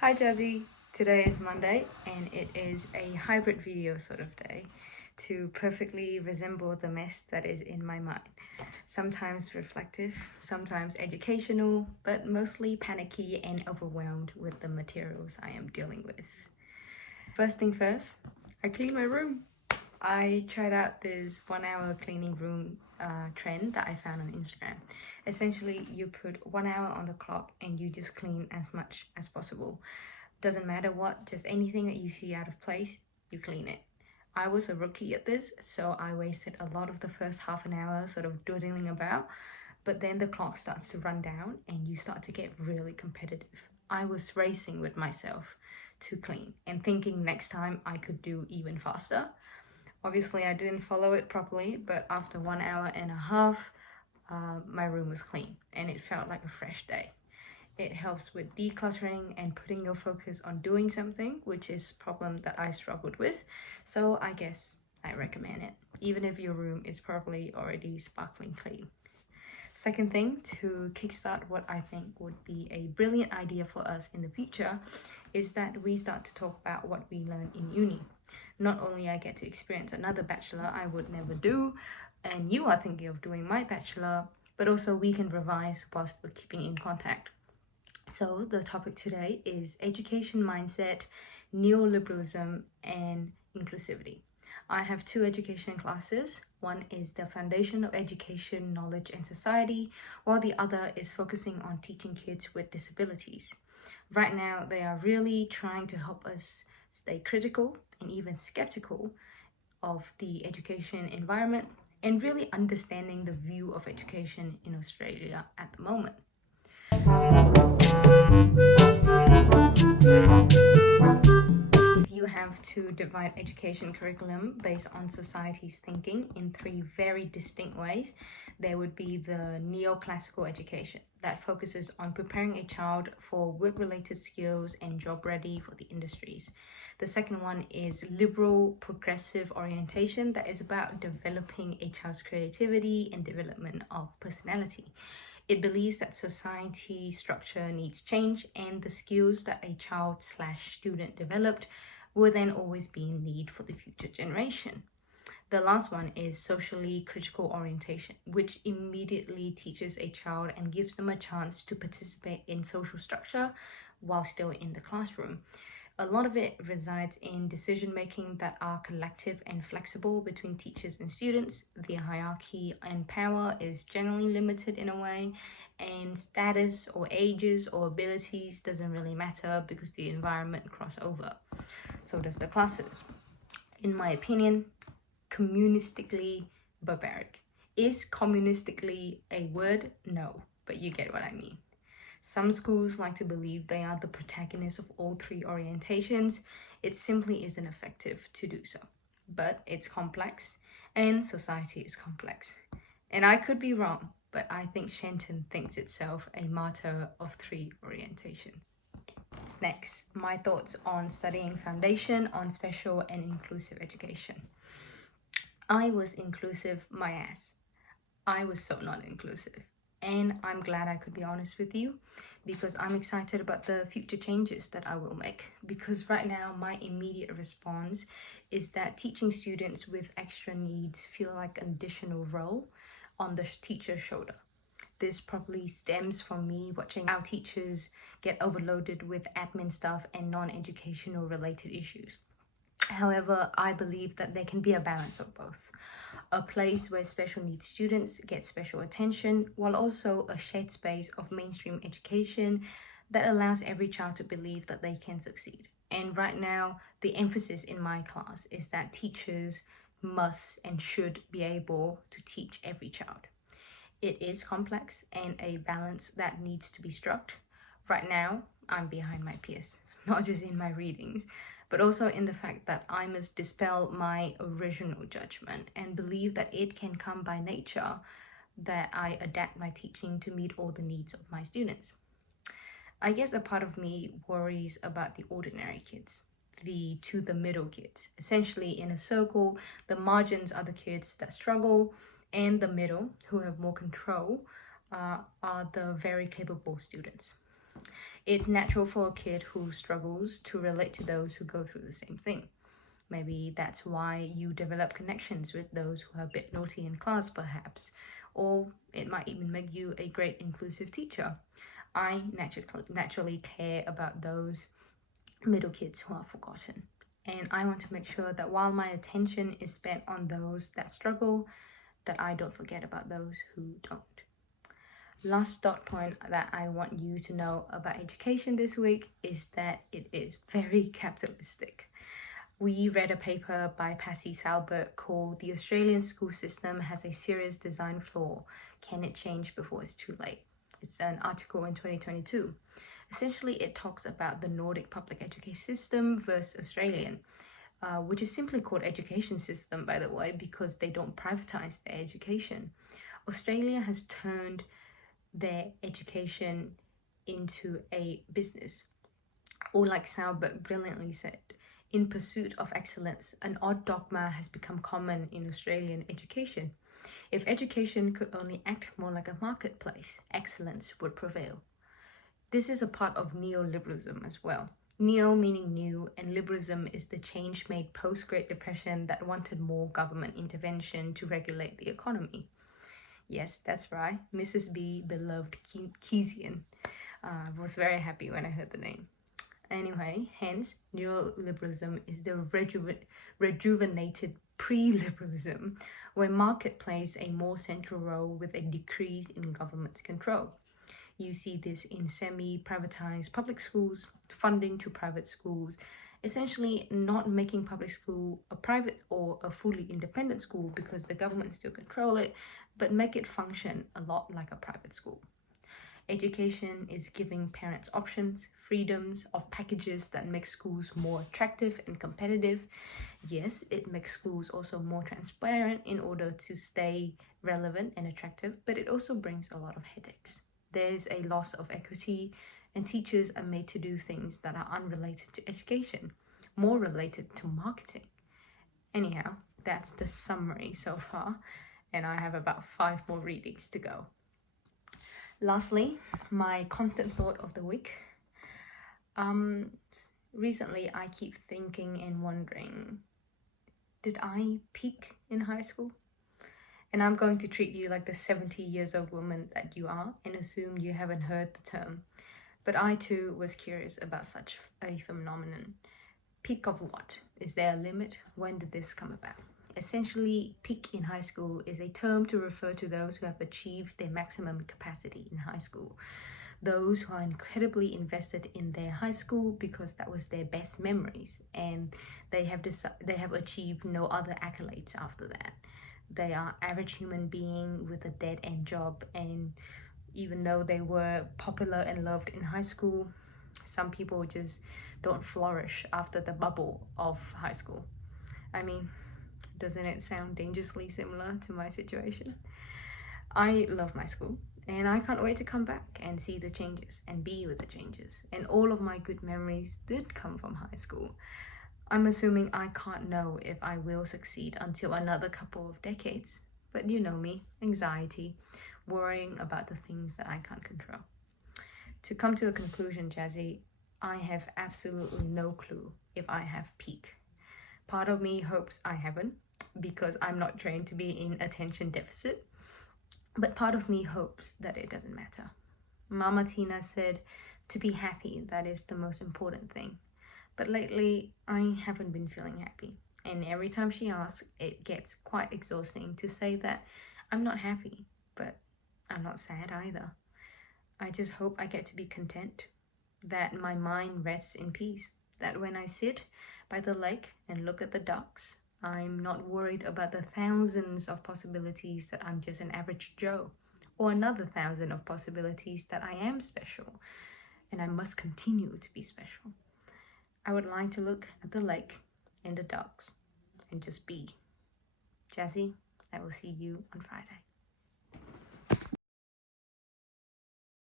Hi Jazzy, today is Monday and it is a hybrid video sort of day to perfectly resemble the mess that is in my mind. Sometimes reflective, sometimes educational, but mostly panicky and overwhelmed with the materials I am dealing with. First thing first, I clean my room. I tried out this 1 hour cleaning room trend that I found on Instagram. Essentially, you put 1 hour on the clock and you just clean as much as possible. Doesn't matter what, just anything that you see out of place, you clean it. I was a rookie at this, so I wasted a lot of the first half an hour sort of doodling about, but then the clock starts to run down and you start to get really competitive. I was racing with myself to clean and thinking next time I could do even faster. Obviously, I didn't follow it properly, but after 1 hour and a half, my room was clean and it felt like a fresh day. It helps with decluttering and putting your focus on doing something, which is a problem that I struggled with. So I guess I recommend it, even if your room is probably already sparkling clean. Second thing, to kickstart what I think would be a brilliant idea for us in the future, is that we start to talk about what we learn in uni. Not only I get to experience another bachelor I would never do, and you are thinking of doing my bachelor, but also we can revise whilst we're keeping in contact. So the topic today is education mindset, neoliberalism, and inclusivity. I have two education classes. One is the foundation of education, knowledge, and society, while the other is focusing on teaching kids with disabilities. Right now, they are really trying to help us stay critical and even skeptical of the education environment and really understanding the view of education in Australia at the moment. If you have to divide education curriculum based on society's thinking in three very distinct ways, there would be the neoclassical education that focuses on preparing a child for work-related skills and job-ready for the industries. The second one is liberal progressive orientation that is about developing a child's creativity and development of personality. It believes that society structure needs change and the skills that a child/student developed will then always be in need for the future generation. The last one is socially critical orientation, which immediately teaches a child and gives them a chance to participate in social structure while still in the classroom. A lot of it resides in decision making that are collective and flexible between teachers and students. The hierarchy and power is generally limited in a way, and status or ages or abilities doesn't really matter because the environment cross over. So does the classes. In my opinion, communistically barbaric. Is communistically a word? No, but you get what I mean. Some schools like to believe they are the protagonists of all three orientations. It simply isn't effective to do so. But it's complex, and society is complex. And I could be wrong, but I think Shenton thinks itself a martyr of three orientations. Next, my thoughts on studying foundation on special and inclusive education. I was inclusive my ass. I was so not inclusive. And I'm glad I could be honest with you because I'm excited about the future changes that I will make. Because right now, my immediate response is that teaching students with extra needs feel like an additional role on the teacher's shoulder. This probably stems from me watching our teachers get overloaded with admin stuff and non-educational related issues. However, I believe that there can be a balance of both. A place where special needs students get special attention, while also a shared space of mainstream education that allows every child to believe that they can succeed. And right now, the emphasis in my class is that teachers must and should be able to teach every child. It is complex and a balance that needs to be struck. Right now, I'm behind my peers, not just in my readings, but also in the fact that I must dispel my original judgment and believe that it can come by nature that I adapt my teaching to meet all the needs of my students. I guess a part of me worries about the ordinary kids, the to the middle kids. Essentially, in a circle, the margins are the kids that struggle, and the middle, who have more control, are the very capable students. It's natural for a kid who struggles to relate to those who go through the same thing. Maybe that's why you develop connections with those who are a bit naughty in class, perhaps. Or it might even make you a great inclusive teacher. I naturally care about those middle kids who are forgotten. And I want to make sure that while my attention is spent on those that struggle, that I don't forget about those who don't. Last dot point that I want you to know about education this week is that it is very capitalistic. We read a paper by Passy Salbert called "The Australian School System Has a Serious Design Flaw. Can it change before it's too late?" It's an article in 2022. Essentially, it talks about the Nordic public education system versus Australian, which is simply called education system, by the way, because they don't privatize their education. Australia has turned their education into a business, or like Salbert brilliantly said, in pursuit of excellence, an odd dogma has become common in Australian education. If education could only act more like a marketplace, excellence would prevail. This is a part of neoliberalism as well. Neo meaning new, and liberalism is the change made post-Great Depression that wanted more government intervention to regulate the economy. Yes, that's right, Mrs. B, beloved Keynesian. I was very happy when I heard the name. Anyway, hence, neoliberalism is the rejuvenated pre-liberalism, where market plays a more central role with a decrease in government control. You see this in semi-privatized public schools, funding to private schools, essentially not making public school a private or a fully independent school because the government still control it, but make it function a lot like a private school. Education is giving parents options, freedoms of packages that make schools more attractive and competitive. Yes, it makes schools also more transparent in order to stay relevant and attractive, but it also brings a lot of headaches. There's a loss of equity, and teachers are made to do things that are unrelated to education, more related to marketing. Anyhow, that's the summary so far, and I have about 5 more readings to go. Lastly, my constant thought of the week. Recently I keep thinking and wondering, did I peak in high school? And I'm going to treat you like the 70 years old woman that you are and assume you haven't heard the term. But I too was curious about such a phenomenon. Peak of what? Is there a limit? When did this come about? Essentially, peak in high school is a term to refer to those who have achieved their maximum capacity in high school. Those who are incredibly invested in their high school because that was their best memories, and they have achieved no other accolades after that. They are average human being with a dead-end job, and even though they were popular and loved in high school, some people just don't flourish after the bubble of high school. I mean, doesn't it sound dangerously similar to my situation? I love my school, and I can't wait to come back and see the changes and be with the changes. And all of my good memories did come from high school. I'm assuming I can't know if I will succeed until another couple of decades. But you know me, anxiety, worrying about the things that I can't control. To come to a conclusion, Jazzy, I have absolutely no clue if I have peaked. Part of me hopes I haven't, because I'm not trained to be in attention deficit. But part of me hopes that it doesn't matter. Mama Tina said to be happy, that is the most important thing. But lately, I haven't been feeling happy. And every time she asks, it gets quite exhausting to say that I'm not happy, but I'm not sad either. I just hope I get to be content, that my mind rests in peace, that when I sit by the lake and look at the ducks, I'm not worried about the thousands of possibilities that I'm just an average Joe, or another 1,000 of possibilities that I am special, and I must continue to be special. I would like to look at the lake and the ducks and just be. Jazzy, I will see you on Friday.